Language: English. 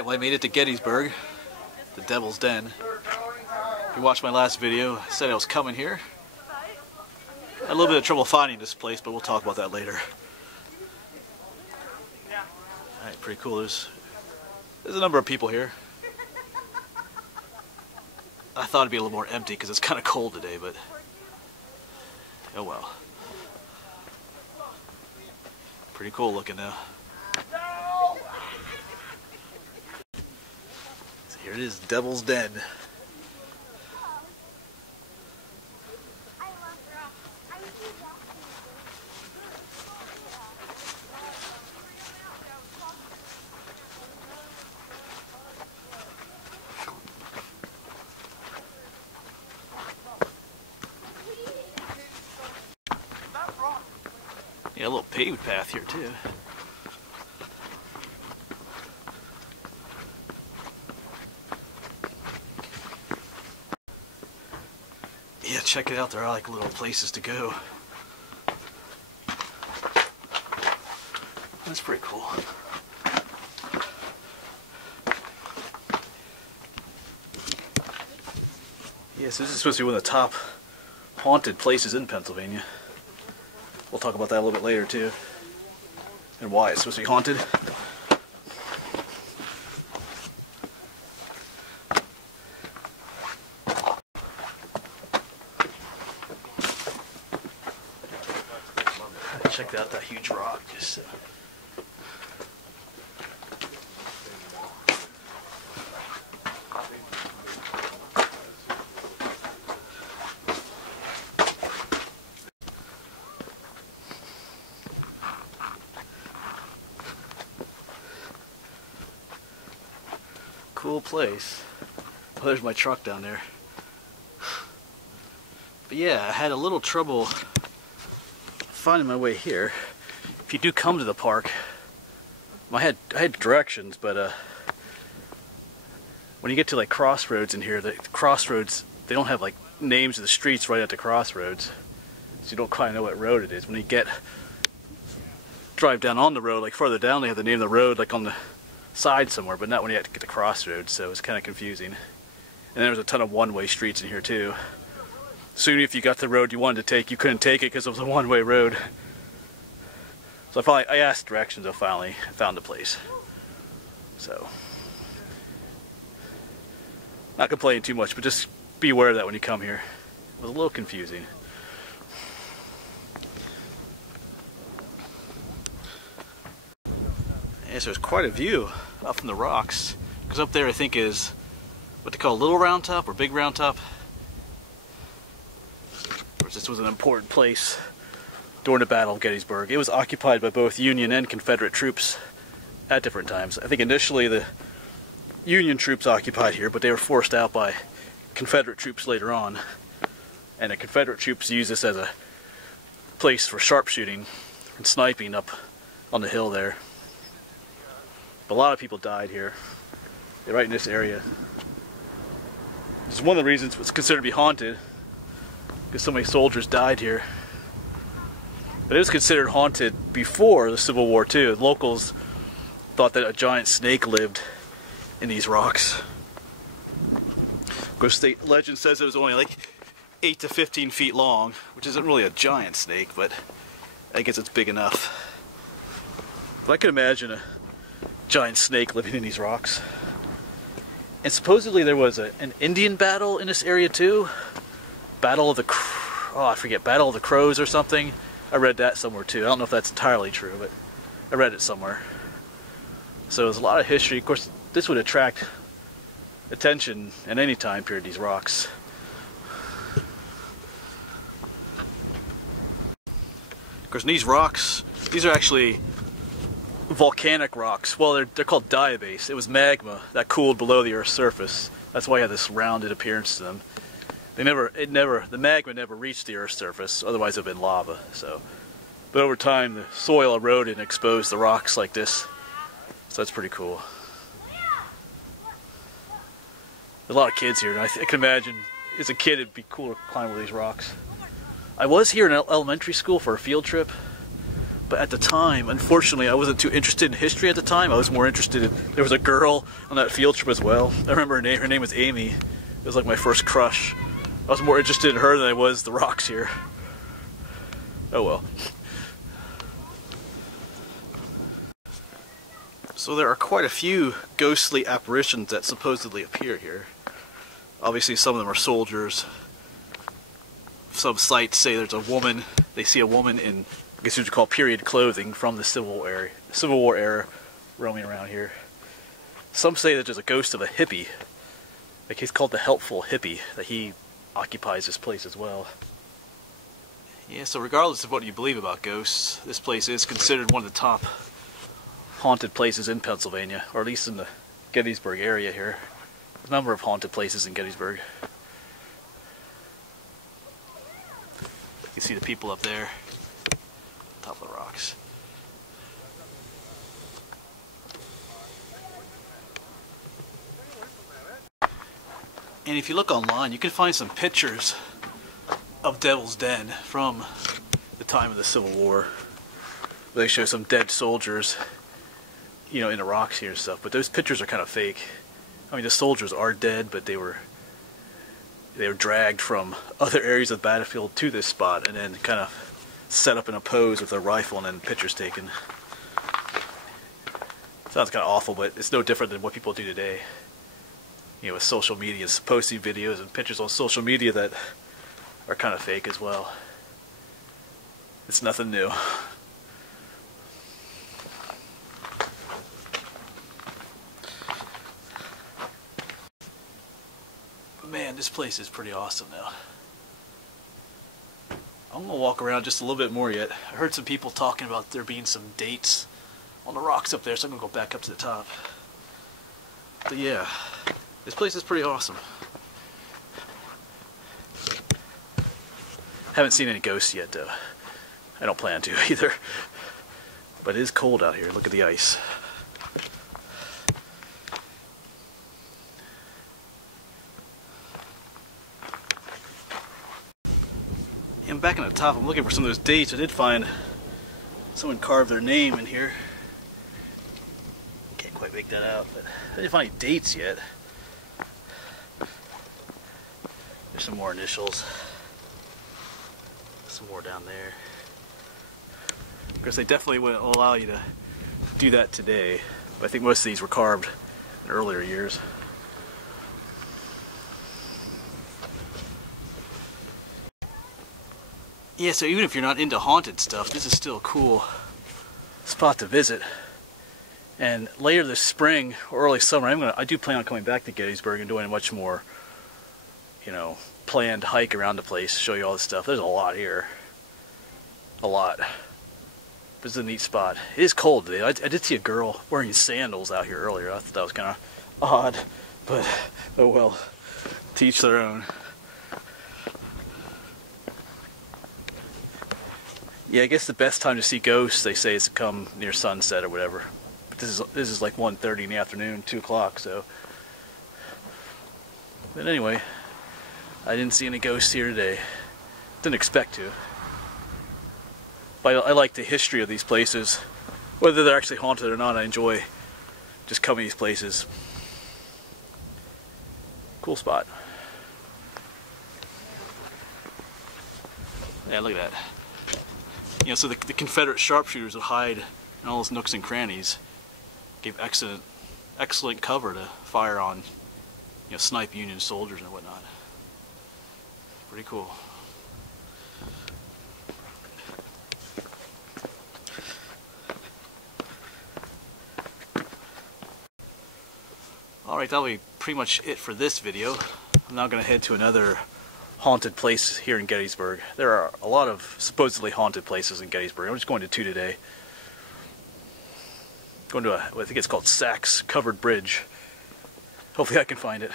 Alright, well I made it to Gettysburg, the Devil's Den. If you watched my last video, I said I was coming here. I had a little bit of trouble finding this place, but we'll talk about that later. Alright, pretty cool. There's a number of people here. I thought it'd be a little more empty because it's kind of cold today, but oh well. Pretty cool looking now. So here it is, Devil's Den. Yeah, a little paved path here too. Yeah, check it out. There are like little places to go. That's pretty cool. Yes, this is supposed to be one of the top haunted places in Pennsylvania. We'll talk about that a little bit later too, and why it's supposed to be haunted. Check out that huge rock. Just cool place. Oh, there's my truck down there. But yeah, I had a little trouble finding my way here. If you do come to the park, I had directions, but when you get to like crossroads in here, the crossroads, they don't have like names of the streets right at the crossroads, so you don't quite know what road it is. When you drive down on the road, like farther down, they have the name of the road like on the side somewhere, but not when you have to get to crossroads, so it's kind of confusing. And there's a ton of one-way streets in here too. So even if you got the road you wanted to take, you couldn't take it because it was a one-way road. So I asked directions, I finally found the place. So, not complaining too much, but just be aware of that when you come here. It was a little confusing. Yes, there's quite a view up from the rocks. Because up there I think is what they call Little Round Top or Big Round Top. This was an important place during the Battle of Gettysburg. It was occupied by both Union and Confederate troops at different times. I think initially the Union troops occupied here, but they were forced out by Confederate troops later on. And the Confederate troops used this as a place for sharpshooting and sniping up on the hill there. But a lot of people died here. They're right in this area. It's one of the reasons it's considered to be haunted, because so many soldiers died here. But it was considered haunted before the Civil War too. The locals thought that a giant snake lived in these rocks. Of course, the legend says it was only like 8 to 15 feet long, which isn't really a giant snake, but I guess it's big enough. But I can imagine a giant snake living in these rocks. And supposedly there was an Indian battle in this area too. Battle of the Crows or something. I read that somewhere too. I don't know if that's entirely true, but I read it somewhere. So there's a lot of history. Of course, this would attract attention in any time period, these rocks. Of course, these rocks, these are actually volcanic rocks. Well, they're called diabase. It was magma that cooled below the Earth's surface. That's why you have this rounded appearance to them. The magma never reached the Earth's surface, otherwise it would have been lava. So, but over time, the soil eroded and exposed the rocks like this. So that's pretty cool. There's a lot of kids here, and I can imagine as a kid it'd be cool to climb over these rocks. I was here in elementary school for a field trip, But at the time, unfortunately, I wasn't too interested in history at the time. I was more interested in, there was a girl on that field trip as well. I remember her name was Amy. It was like my first crush. I was more interested in her than I was the rocks here. Oh well. So there are quite a few ghostly apparitions that supposedly appear here. Obviously some of them are soldiers. Some sites say there's a woman, they see a woman in, I guess you would call period clothing from the Civil War era roaming around here. Some say that there's a ghost of a hippie, like he's called the helpful hippie, that he occupies this place as well. Yeah, so regardless of what you believe about ghosts, this place is considered one of the top haunted places in Pennsylvania, or at least in the Gettysburg area here. There's a number of haunted places in Gettysburg. You can see the people up there, top of the rocks. And if you look online, you can find some pictures of Devil's Den from the time of the Civil War. They show some dead soldiers, you know, in the rocks here and stuff, but those pictures are kind of fake. I mean, the soldiers are dead, but they were dragged from other areas of the battlefield to this spot and then kind of set up in a pose with a rifle and then pictures taken. Sounds kind of awful, but it's no different than what people do today. You know, with social media, posting videos and pictures on social media that are kind of fake as well. It's nothing new. Man, this place is pretty awesome now. I'm gonna walk around just a little bit more yet. I heard some people talking about there being some dates on the rocks up there, so I'm gonna go back up to the top. But yeah, this place is pretty awesome. Haven't seen any ghosts yet though. I don't plan to either. But it is cold out here. Look at the ice. And back on the top, I'm looking for some of those dates. I did find someone carved their name in here. Can't quite make that out, but I didn't find any dates yet. There's some more initials. Some more down there. Of course, they definitely wouldn't allow you to do that today, but I think most of these were carved in earlier years. Yeah, so even if you're not into haunted stuff, this is still a cool spot to visit. And later this spring or early summer, I do plan on coming back to Gettysburg and doing a much more, you know, planned hike around the place, show you all this stuff. There's a lot here. A lot. But it's a neat spot. It is cold today. I did see a girl wearing sandals out here earlier. I thought that was kind of odd, but oh well. To each their own. Yeah, I guess the best time to see ghosts, they say, is to come near sunset or whatever. But this is like 1:30 in the afternoon, 2 o'clock, so. But anyway, I didn't see any ghosts here today. Didn't expect to. But I like the history of these places. Whether they're actually haunted or not, I enjoy just coming to these places. Cool spot. Yeah, look at that. You know, so the Confederate sharpshooters would hide in all those nooks and crannies. Gave excellent cover to fire on, you know, snipe Union soldiers and whatnot. Pretty cool. Alright, that'll be pretty much it for this video. I'm now going to head to another haunted place here in Gettysburg. There are a lot of supposedly haunted places in Gettysburg. I'm just going to 2 today. Going to I think it's called Sachs Covered Bridge. Hopefully I can find it.